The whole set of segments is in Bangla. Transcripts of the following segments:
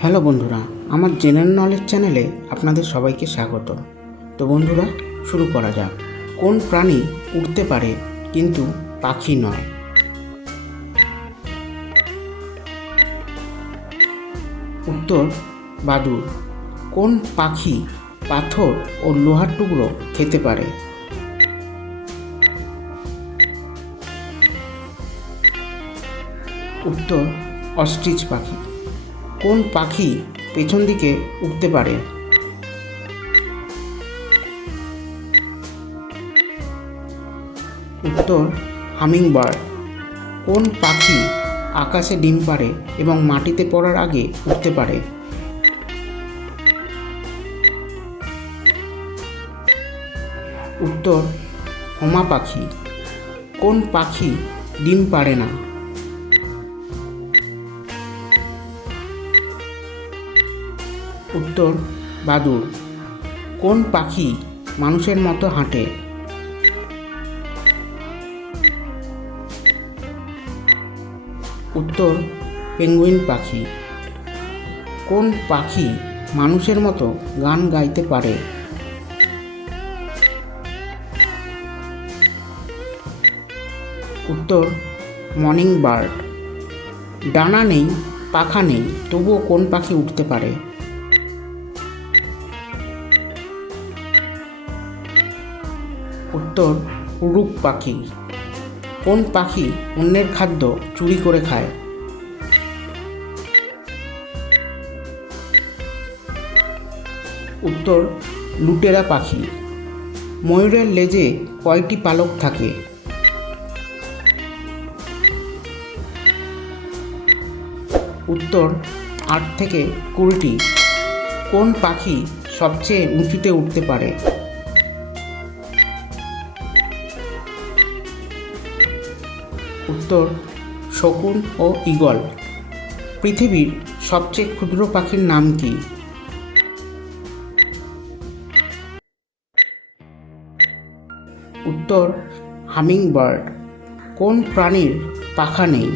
হ্যালো বন্ধুরা, আমার জেনারেল নলেজ চ্যানেলে আপনাদের সবাইকে স্বাগত। তো বন্ধুরা, শুরু করা যাক। কোন প্রাণী উড়তে পারে কিন্তু পাখি নয়? উত্তর বাদুর কোন পাখি পাথর ও লোহার টুকরো খেতে পারে? উত্তর, অস্ট্রিচ পাখি। কোন পাখি পেছন দিকে উঠতে পারে? উত্তর হামিং বার্ড কোন পাখি আকাশে ডিম পারে এবং মাটিতে পড়ার আগে উঠতে পারে? উত্তর, হোমা পাখি। কোন পাখি ডিম পাড়ে না? উত্তর, বাদুড়। কোন পাখি মানুষের মতো হাঁটে? উত্তর, পেঙ্গুইন পাখি। কোন পাখি মানুষের মতো গান গাইতে পারে? উত্তর, মর্নিং বার্ড। ডানা নেই, পাখা নেই, তবুও কোন পাখি উঠতে পারে? উত্তর উড়ুক পাখি। কোন পাখি অন্যের খাদ্য চুরি করে খায়? উত্তর, লুটেরা পাখি। ময়ূরের লেজে কয়টি পালক থাকে? উত্তর, আট থেকে কুড়িটি। কোন পাখি সবচেয়ে উঁচুতে উঠতে পারে? উত্তর, শকুন ও ঈগল। পৃথিবীর সবচেয়ে ক্ষুদ্র পাখির নাম কি? উত্তর হামিং বার্ড কোন প্রাণীর পাখা নেই?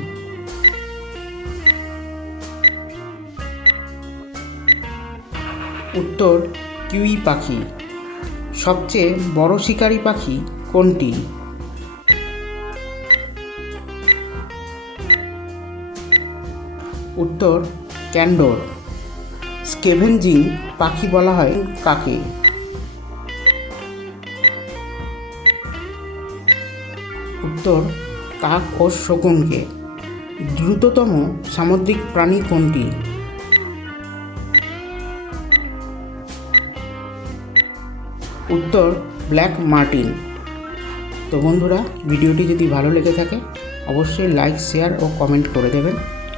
উত্তর, কিউই পাখি। সবচেয়ে বড় শিকারী পাখি কোনটি? উত্তর, ক্যান্ডোর। স্কেভেঞ্জিং পাখি বলা হয় কাকে? উত্তর, কাক ও শকুনকে। দ্রুততম সামুদ্রিক প্রাণী কোনটি? উত্তর, ব্ল্যাক মার্টিন। তো বন্ধুরা, ভিডিওটি যদি ভালো লেগে থাকে, অবশ্যই লাইক, শেয়ার ও কমেন্ট করে দেবেন।